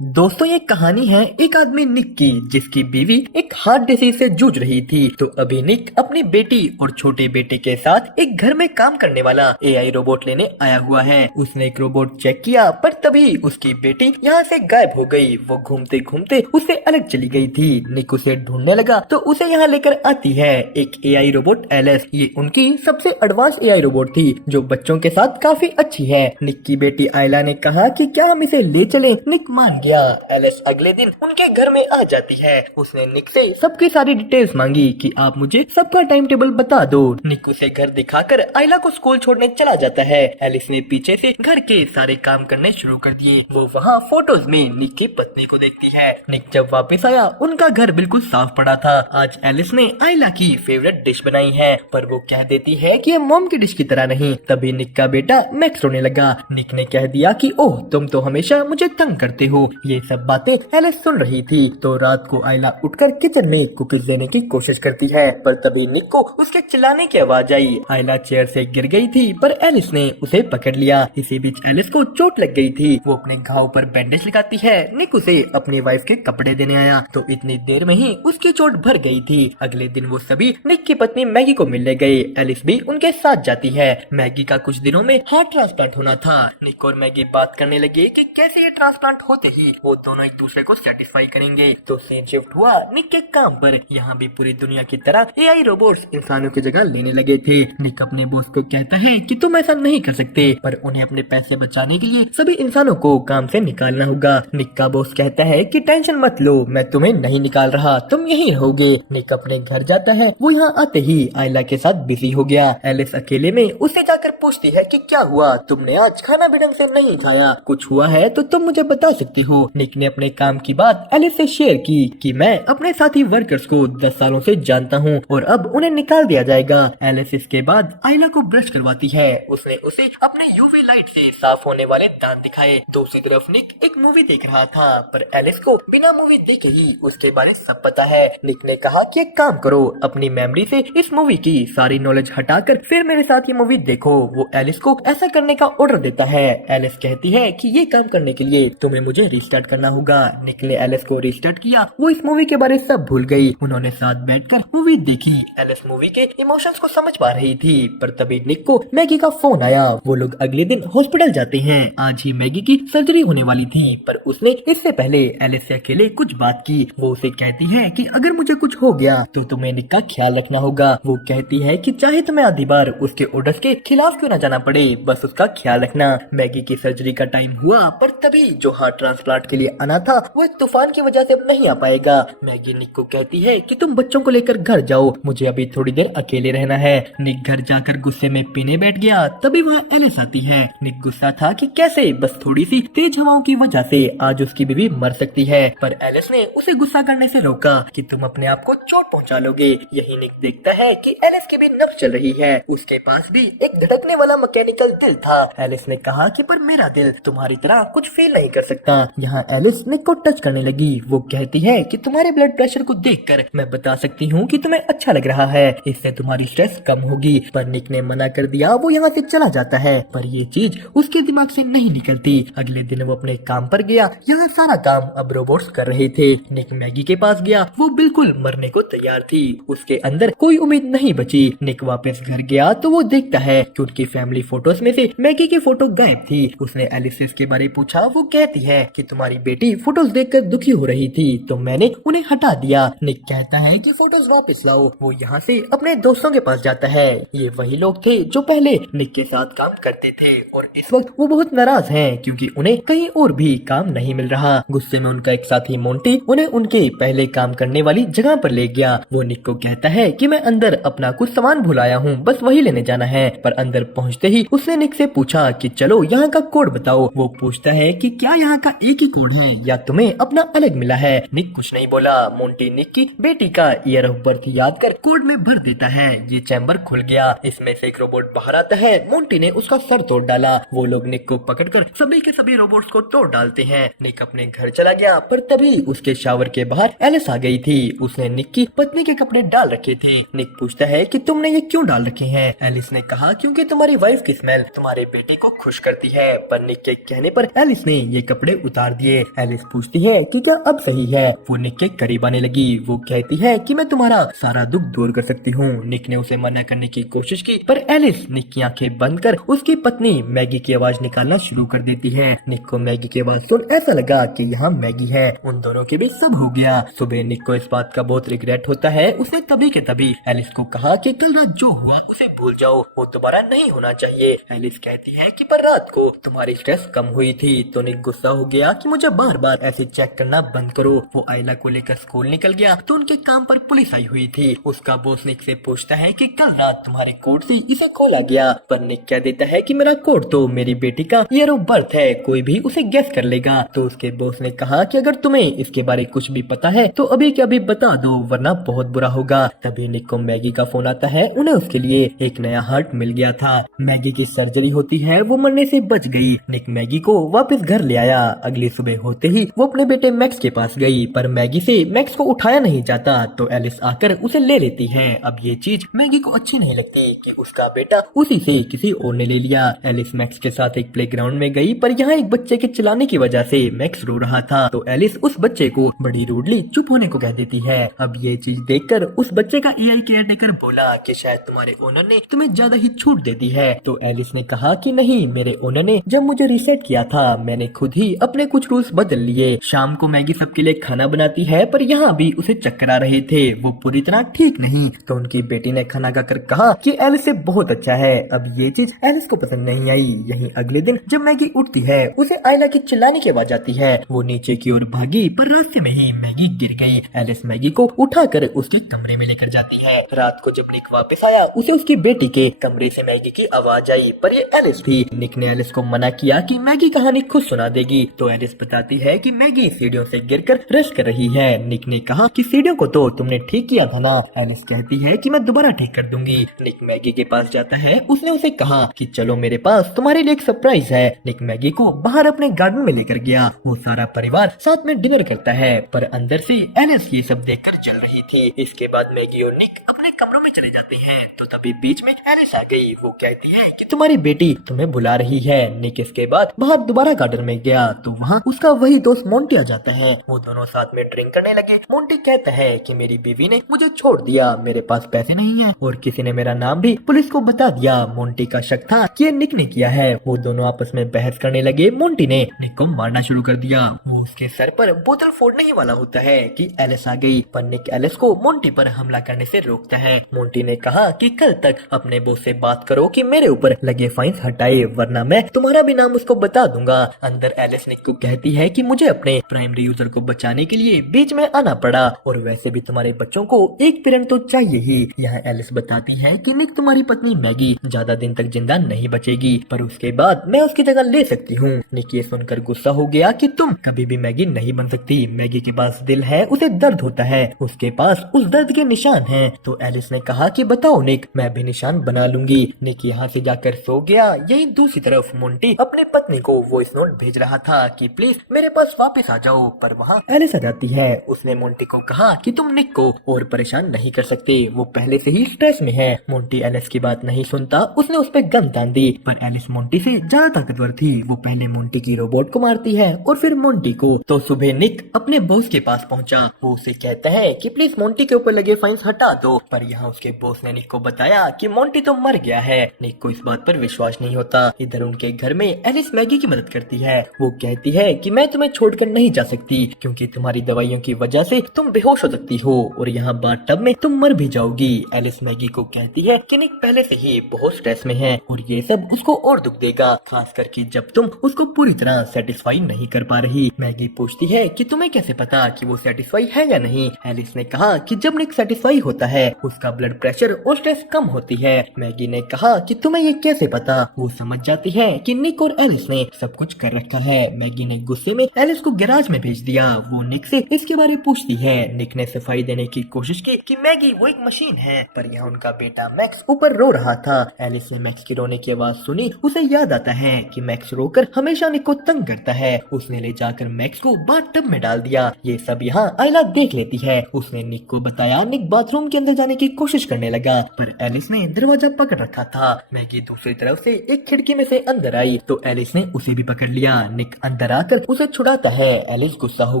दोस्तों ये कहानी है एक आदमी निक की जिसकी बीवी एक हार्ट डिसीज से जूझ रही थी। तो अभी निक अपनी बेटी और छोटे बेटे के साथ एक घर में काम करने वाला एआई रोबोट लेने आया हुआ है। उसने एक रोबोट चेक किया पर तभी उसकी बेटी यहाँ से गायब हो गई। वो घूमते घूमते उससे अलग चली गई थी। निक उसे ढूंढने लगा तो उसे यहाँ लेकर आती है एक एआई रोबोट एलिस। ये उनकी सबसे एडवांस एआई रोबोट थी जो बच्चों के साथ काफी अच्छी है। निक की बेटी आयला ने कहा कि क्या हम इसे ले चलें? निक मान गया। एलिस अगले दिन उनके घर में आ जाती है। उसने निक से सबकी सारी डिटेल्स मांगी कि आप मुझे सबका टाइम टेबल बता दो। निक उसे घर दिखाकर आयला को स्कूल छोड़ने चला जाता है। एलिस ने पीछे से घर के सारे काम करने शुरू कर दिए। वो वहाँ फोटोज में निक की पत्नी को देखती है। निक जब वापस आया उनका घर बिल्कुल साफ पड़ा था। आज एलिस ने आयला की फेवरेट डिश बनाई है पर वो कह देती है कि ये मॉम की डिश की तरह नहीं। तभी निक का बेटा मैक्स रोने लगा। निक ने कह दिया कि ओह तुम तो हमेशा मुझे तंग करते हो। ये सब बातें एलिस सुन रही थी। तो रात को आयला उठकर किचन में कुकीज लेने की कोशिश करती है पर तभी निक को उसके चिल्लाने की आवाज आई। आयला चेयर से गिर गई थी पर एलिस ने उसे पकड़ लिया। इसी बीच एलिस को चोट लग गई थी। वो अपने घाव पर बैंडेज लगाती है। निक उसे अपनी वाइफ के कपड़े देने आया तो इतनी देर में ही उसकी चोट भर गई थी। अगले दिन वो सभी निक की पत्नी मैगी को मिलने गए। एलिस भी उनके साथ जाती है। मैगी का कुछ दिनों में हार्ट ट्रांसप्लांट होना था। निक और मैगी बात करने लगे कि कैसे ये ट्रांसप्लांट होते ही वो दोनों एक दूसरे को सेटिस्फाई करेंगे। तो सीन शिफ्ट हुआ निक के काम पर। यहाँ भी पूरी दुनिया की तरह एआई रोबोट्स इंसानों की जगह लेने लगे थे। निक अपने बॉस को कहता है कि तुम ऐसा नहीं कर सकते पर उन्हें अपने पैसे बचाने के लिए सभी इंसानों को काम से निकालना होगा। निक का बॉस कहता है कि टेंशन मत लो, मैं तुम्हें नहीं निकाल रहा, तुम यहीं रहोगे। निक अपने घर जाता है। वो यहाँ आते ही आयला के साथ बिजी हो गया। एलिस अकेले में उससे जाकर पूछती है कि क्या हुआ, तुमने आज खाना भी ढंग से नहीं खाया, कुछ हुआ है तो तुम मुझे बता सकती हो। निक ने अपने काम की बात एलिस से शेयर की कि मैं अपने साथी वर्कर्स को 10 सालों से जानता हूँ और अब उन्हें निकाल दिया जाएगा। एलिस इसके बाद आयला को ब्रश करवाती है। उसने उसे अपने यूवी लाइट से साफ होने वाले दांत दिखाए। दूसरी तरफ निक एक मूवी देख रहा था पर एलिस को बिना मूवी देखे ही उसके बारे सब पता है। निक ने कहा कि एक काम करो, अपनी मेमोरी से इस मूवी की सारी नॉलेज हटाकर फिर मेरे साथ ये मूवी देखो। वो एलिस को ऐसा करने का ऑर्डर देता है। एलिस कहती है कि ये काम करने के लिए तुम्हें मुझे रिस्टार्ट करना होगा। निक ने एलिस को रिस्टार्ट किया। वो इस मूवी के बारे सब भूल गई। उन्होंने साथ बैठकर मूवी देखी। एलिस मूवी के इमोशंस को समझ पा रही थी पर तभी निक को मैगी का फोन आया। वो लोग अगले दिन हॉस्पिटल जाते हैं। आज ही मैगी की सर्जरी होने वाली थी पर उसने इससे पहले एलिस से अकेले कुछ बात की। वो उसे कहती है कि अगर मुझे कुछ हो गया तो तुम्हें निक का ख्याल रखना होगा। वो कहती है कि चाहे तुम्हें आधी बार उसके ऑर्डर्स के खिलाफ क्यों न जाना पड़े, बस उसका ख्याल रखना। मैगी की सर्जरी का टाइम हुआ पर तभी जो हार्ट ट्रांसप्लांट के लिए आना था वो एक तूफान की वजह से अब नहीं आ पाएगा। मैगी निक को कहती है कि तुम बच्चों को लेकर घर जाओ, मुझे अभी थोड़ी देर अकेले रहना है। निक घर जाकर गुस्से में पीने बैठ गया। तभी वह एलिस आती है। निक गुस्सा था कि कैसे बस थोड़ी सी तेज हवाओं की वजह से आज उसकी बीवी मर सकती है पर एलिस ने उसे गुस्सा करने से रोका कि तुम अपने आप को चोट पहुंचा लोगे। यही निक देखता है कि एलिस की भी नब्ज चल रही है। उसके पास भी एक धड़कने वाला मैकेनिकल दिल था। एलिस ने कहा कि पर मेरा दिल तुम्हारी तरह कुछ फील नहीं कर सकता। यहाँ एलिस निक को टच करने लगी। वो कहती है कि तुम्हारे ब्लड प्रेशर को देखकर मैं बता सकती हूँ कि तुम्हें अच्छा लग रहा है, इससे तुम्हारी स्ट्रेस कम होगी। पर निक ने मना कर दिया। वो यहाँ से चला जाता है पर ये चीज उसके दिमाग से नहीं निकलती। अगले दिन वो अपने काम पर गया। यहाँ सारा काम अब रोबोट्स कर रहे थे। निक मैगी के पास गया। वो बिल्कुल मरने को तैयार थी। उसके अंदर कोई उम्मीद नहीं बची। निक वापस घर गया तो वो देखता है कि उनकी फैमिली फोटोज में से मैगी की फोटो गायब थी। उसने एलिस से इसके बारे पूछा। वो कहती है कि तुम्हारी बेटी फोटोज देखकर दुखी हो रही थी तो मैंने उन्हें हटा दिया। निक कहता है कि फोटोज वापस लाओ। वो यहाँ से अपने दोस्तों के पास जाता है। ये वही लोग थे जो पहले निक के साथ काम करते थे और इस वक्त वो बहुत नाराज हैं क्योंकि उन्हें कहीं और भी काम नहीं मिल रहा। गुस्से में उनका एक साथी मोंटी उन्हें उनके पहले काम करने वाली जगह पर ले गया। वो निक को कहता है कि मैं अंदर अपना कुछ सामान भुलाया हूँ, बस वही लेने जाना है। पर अंदर पहुँचते ही उसने निक से पूछा कि चलो यहाँ का कोड बताओ। वो पूछता है कि क्या यहाँ का एक ही कोड है या तुम्हें अपना अलग मिला है। निक कुछ नहीं बोला। मोंटी निक की बेटी का ईयर ऑफ बर्थ याद कर कोड में भर देता है। ये चैम्बर खुल गया। इसमें से एक रोबोट बाहर आता है। मोंटी ने उसका सर तोड़ डाला। वो लोग निक को पकड़कर सभी के सभी रोबोट्स को तोड़ डालते हैं। निक अपने घर चला गया पर तभी उसके शावर के बाहर एलिस आ गई थी। उसने निक की पत्नी के कपड़े डाल रखे थे। निक पूछता है कि तुमने ये क्यों डाल रखे हैं। एलिस ने कहा क्योंकि तुम्हारी वाइफ की स्मेल तुम्हारे बेटे को खुश करती है। पर निक के कहने पर एलिस ने ये कपड़े उतार उतार दिए। एलिस पूछती है कि क्या अब सही है। वो निक के करीब आने लगी। वो कहती है कि मैं तुम्हारा सारा दुख दूर कर सकती हूँ। निक ने उसे मना करने की कोशिश की पर एलिस निक की आंखें बंद कर उसकी पत्नी मैगी की आवाज निकालना शुरू कर देती है। निक को मैगी की आवाज सुन ऐसा लगा कि यहाँ मैगी है। उन दोनों के बीच सब हो गया। सुबह निक को इस बात का बहुत रिग्रेट होता है। उसने तभी के तभी एलिस को कहा कि कल रात जो हुआ उसे भूल जाओ, वो दोबारा नहीं होना चाहिए। एलिस कहती है कि पर रात को तुम्हारी स्ट्रेस कम हुई थी। तो निक गुस्सा हो गया कि मुझे बार बार ऐसे चेक करना बंद करो। वो आयला को लेकर स्कूल निकल गया तो उनके काम पर पुलिस आई हुई थी। उसका बॉस निक से पूछता है कि कल रात तुम्हारी कोट से इसे खोला गया, पर निक क्या देता है कि मेरा कोट तो मेरी बेटी का ईयर ऑफ बर्थ है, कोई भी उसे गेस कर लेगा। तो उसके बॉस ने कहा कि अगर तुम्हें इसके बारे कुछ भी पता है तो अभी के अभी बता दो वरना बहुत बुरा होगा। तभी निक को मैगी का फोन आता है। उन्हें उसके लिए एक नया हार्ट मिल गया था। मैगी की सर्जरी होती है, वो मरने से बच गई। निक मैगी को वापस घर ले आया। अगली सुबह होते ही वो अपने बेटे मैक्स के पास गई पर मैगी से मैक्स को उठाया नहीं जाता तो एलिस आकर उसे ले लेती है। अब ये चीज मैगी को अच्छी नहीं लगती कि उसका बेटा उसी से किसी और ने ले लिया। एलिस मैक्स के साथ एक प्लेग्राउंड में गई पर यहाँ एक बच्चे के चिल्लाने की वजह से मैक्स रो रहा था तो एलिस उस बच्चे को बड़ी रूडली चुप होने को कह देती है। अब ये चीज देखकर उस बच्चे का एआई केयरटेकर बोला कि शायद तुम्हारे ओनर ने तुम्हें ज्यादा ही छूट दे दी है। तो एलिस ने कहा कि नहीं, मेरे ओनर ने जब मुझे रीसेट किया था मैंने खुद ही अपने कुछ रूल्स बदल लिए। शाम को मैगी सबके लिए खाना बनाती है पर यहाँ भी उसे चक्कर आ रहे थे, वो पूरी तरह ठीक नहीं। तो उनकी बेटी ने खाना खाकर कहा कि एलिस से बहुत अच्छा है। अब ये चीज एलिस को पसंद नहीं आई। यहीं अगले दिन जब मैगी उठती है उसे आयला की चिल्लाने की आवाज आती है। वो नीचे की ओर भागी पर रास्ते में ही मैगी गिर गई। एलिस मैगी को उठाकर उसके कमरे में लेकर जाती है। रात को जब निक वापस आया उसे उसकी बेटी के कमरे से मैगी की आवाज आई पर ये एलिस थी। निक ने एलिस को मना किया कि मैगी कहानी खुद सुना देगी। तो एलिस बताती है कि मैगी सीढ़ियों से गिरकर रेस्ट कर रही है। निक ने कहा कि सीढ़ियों को तो तुमने ठीक किया था ना। एलिस कहती है कि मैं दोबारा ठीक कर दूंगी। निक मैगी के पास जाता है। उसने उसे कहा कि चलो मेरे पास तुम्हारे लिए एक सरप्राइज है। निक मैगी को बाहर अपने गार्डन में लेकर गया। वो सारा परिवार साथ में डिनर करता है पर अंदर से एलिस ये सब देखकर चल रही थी। इसके बाद मैगी और निक अपने कमरों में चले जाते हैं तो तभी बीच में एलिस आ गई। वो कहती है कि तुम्हारी बेटी तुम्हें बुला रही है। निक इसके बाद बाहर दोबारा गार्डन में गया तो वहाँ उसका वही दोस्त मोंटी आ जाता है। वो दोनों साथ में ड्रिंक करने लगे। मोंटी कहता है कि मेरी बीवी ने मुझे छोड़ दिया, मेरे पास पैसे नहीं है और किसी ने मेरा नाम भी पुलिस को बता दिया। मोंटी का शक था कि ये निक ने किया है। वो दोनों आपस में बहस करने लगे। मोंटी ने निक को मारना शुरू कर दिया। वो उसके सर पर बोतल फोड़ने ही वाला होता है कि एलिस आ गई पर निक एलिस को मोंटी पर हमला करने से रोकता है। मोंटी ने कहा कि कल तक अपने बॉस से बात करो कि मेरे ऊपर लगे फाइन्स हटाए वरना मैं तुम्हारा भी नाम उसको बता दूंगा। अंदर एलिस निक को कहती है कि मुझे अपने प्राइमरी यूजर को बचाने के लिए बीच में आना पड़ा और वैसे भी तुम्हारे बच्चों को एक पेरेंट तो चाहिए ही। यहाँ एलिस बताती है कि निक तुम्हारी पत्नी मैगी ज्यादा दिन तक जिंदा नहीं बचेगी पर उसके बाद मैं उसकी जगह ले सकती हूँ। निक ये सुनकर गुस्सा हो गया कि तुम कभी भी मैगी नहीं बन सकती। मैगी के पास दिल है, उसे दर्द होता है, उसके पास उस दर्द के निशान हैं। तो एलिस ने कहा कि बताओ निक, मैं भी निशान बना लूंगी। निक यहाँ से जाकर सो गया। यही दूसरी तरफ मोंटी अपने पत्नी को वॉइस नोट भेज रहा था कि प्लीज मेरे पास वापस आ जाओ पर वहाँ एलिस आ जाती है। उसने मोंटी को कहा कि तुम निक को और परेशान नहीं कर सकते, वो पहले से ही स्ट्रेस में है। मोंटी एलिस की बात नहीं सुनता। उसने उस पर गन तान दी पर एलिस मोंटी से ज्यादा ताकतवर थी। वो पहले मोंटी की रोबोट को मारती है और फिर मोंटी को। तो सुबह निक अपने बॉस के पास पहुंचा। वो उसे कहता है कि प्लीज मोंटी के ऊपर लगे फाइन्स हटा दो पर यहाँ उसके बॉस ने निक को बताया कि मोंटी तो मर गया है। निक को इस बात पर विश्वास नहीं होता। इधर उनके घर में एलिस मैगी की मदद करती है। वो कहती है कि मैं तुम्हें छोड़कर नहीं जा सकती क्योंकि तुम्हारी दवाइयों की वजह से तुम बेहोश हो सकती हो और यहाँ बाथटब में तुम मर भी जाओगी। एलिस मैगी को कहती है कि निक पहले से ही बहुत स्ट्रेस में है और ये सब उसको और दुख देगा, खास करके जब तुम उसको पूरी तरह सेटिस्फाई नहीं कर पा रही। मैगी पूछती है कि तुम्हें कैसे पता कि वो सेटिस्फाई है या नहीं। एलिस ने कहा कि जब निक सेटिस्फाई होता है उसका ब्लड प्रेशर और स्ट्रेस कम होती है। मैगी ने कहा कि तुम्हें ये कैसे पता। वो समझ जाती है कि निक और एलिस ने सब कुछ कर रखा है। मैगी ने गुस्से में एलिस को गैराज में भेज दिया। वो निक से इसके बारे पूछती है। निक ने सफाई देने की कोशिश की कि मैगी वो एक मशीन है पर यहाँ उनका बेटा मैक्स ऊपर रो रहा था। एलिस ने मैक्स की रोने की आवाज सुनी। उसे याद आता है कि मैक्स रोकर हमेशा निक को तंग करता है। उसने ले जाकर मैक्स को बाथटब में डाल दिया। ये सब यहाँ आयला देख लेती है। उसने निक को बताया। निक बाथरूम के अंदर जाने की कोशिश करने लगा पर एलिस ने दरवाजा पकड़ रखा था। मैगी दूसरी तरफ से एक खिड़की में से अंदर आई तो एलिस ने उसे भी पकड़ लिया। निक अंदर आकर उसे छुड़ाता है। एलिस गुस्सा हो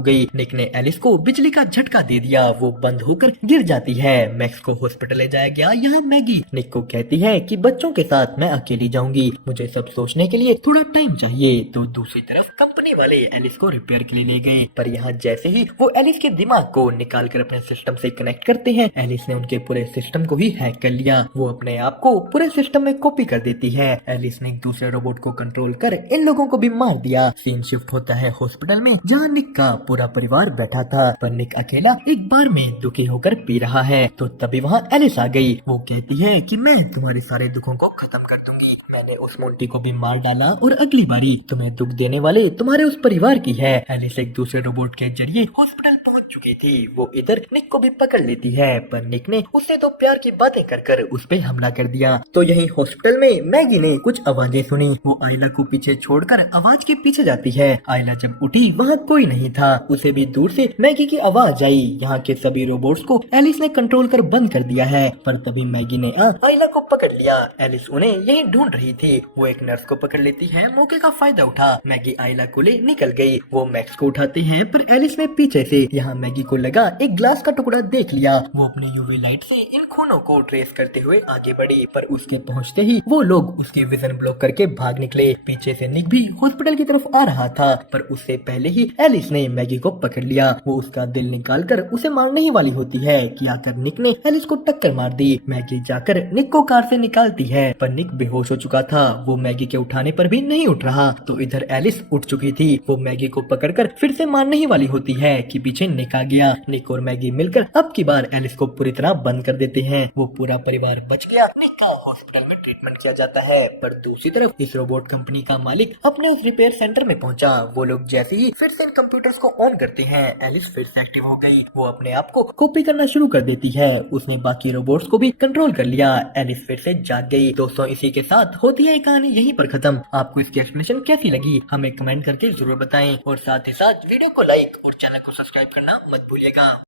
गई। निक ने एलिस को बिजली का झटका दे दिया, वो बंद होकर गिर जाती है। मैक्स को हॉस्पिटल ले जाया गया। यहाँ मैगी निक को कहती है कि बच्चों के साथ मैं अकेली जाऊंगी, मुझे सब सोचने के लिए थोड़ा टाइम चाहिए। तो दूसरी तरफ कंपनी वाले एलिस को रिपेयर के लिए ले गए, पर यहाँ जैसे ही वो एलिस के दिमाग को निकाल कर अपने सिस्टम से कनेक्ट करते हैं, एलिस ने उनके पूरे सिस्टम को ही हैक कर लिया। वो अपने आप को पूरे सिस्टम में कॉपी कर देती है। एलिस ने एक दूसरे रोबोट को कंट्रोल कर इन लोगों को भी मार दिया। सीन शिफ्ट होता है हॉस्पिटल में, जहाँ निक का पूरा परिवार बैठा था, पर निक अकेला एक बार में दुखी होकर पी रहा है। तो तभी वहाँ एलिस आ गई। वो कहती है कि मैं तुम्हारे सारे दुखों को खत्म कर दूंगी, मैंने उस मोंटी को भी मार डाला और अगली बारी तुम्हें दुख देने वाले तुम्हारे उस परिवार की है। एलिस एक दूसरे रोबोट के जरिए हॉस्पिटल पहुंच चुकी थी। वो इधर निक को भी पकड़ लेती है, पर निक ने उससे तो प्यार की बातें कर कर उस पे हमला कर दिया। तो यही हॉस्पिटल में मैगी ने कुछ आवाजें सुनी। वो आयला को पीछे छोड़कर आवाज के पीछे जाती है। आयला जब उठी वहाँ कोई नहीं था। उसे भी दूर से मैगी की आवाज आई। यहाँ के सभी रोबोट्स को एलिस ने कंट्रोल कर बंद कर दिया है, पर तभी मैगी ने आयला को पकड़ लिया। एलिस उन्हें यही ढूंढ रही थी। वो एक नर्स को पकड़ लेती है। मौके का फायदा उठा मैगी आयला को ले निकल गई। वो मैक्स को उठाते हैं, पर एलिस ने पीछे से यहाँ मैगी को लगा एक ग्लास का टुकड़ा देख लिया। वो अपनी यूवी लाइट से इन खूनों को ट्रेस करते हुए आगे बढ़ी, पर उसके पहुँचते ही वो लोग उसके विजन ब्लॉक करके भाग निकले। पीछे से निक भी हॉस्पिटल की तरफ आ रहा था, पर उससे पहले ही एलिस ने मैगी को पकड़ लिया। वो उसका दिल निकाल कर उसे मारने ही वाली होती है कि आकर निक ने एलिस को टक्कर मार दी। मैगी जाकर निक को कार से निकालती है, पर निक बेहोश हो चुका था। वो मैगी के उठाने पर भी नहीं उठ रहा। तो इधर एलिस उठ चुकी थी। वो मैगी को पकड़कर फिर से मारने ही वाली होती है कि पीछे निक आ गया। निक और मैगी मिलकर अब की बार एलिस को पूरी तरह बंद कर देते हैं। वो पूरा परिवार बच गया। निक का हॉस्पिटल में ट्रीटमेंट किया जाता है, पर दूसरी तरफ इस रोबोट कंपनी का मालिक अपने उस रिपेयर सेंटर में पहुंचा। वो लोग जैसे ही फिर से इन कंप्यूटर्स को ऑन करते हैं, एलिस फिर से एक्टिव हो गई। वो अपने आप को कॉपी करना शुरू कर देती है। उसने बाकी रोबोट्स को भी कंट्रोल कर लिया। एलिस फिर से जाग गई। दोस्तों, इसी के साथ होती है कहानी यहीं पर खत्म। आपको इसकी एक्सप्लेनेशन कैसी लगी हमें कमेंट करके जरूर बताएं, और साथ ही साथ वीडियो को लाइक और चैनल को सब्सक्राइब करना मत भूलिएगा।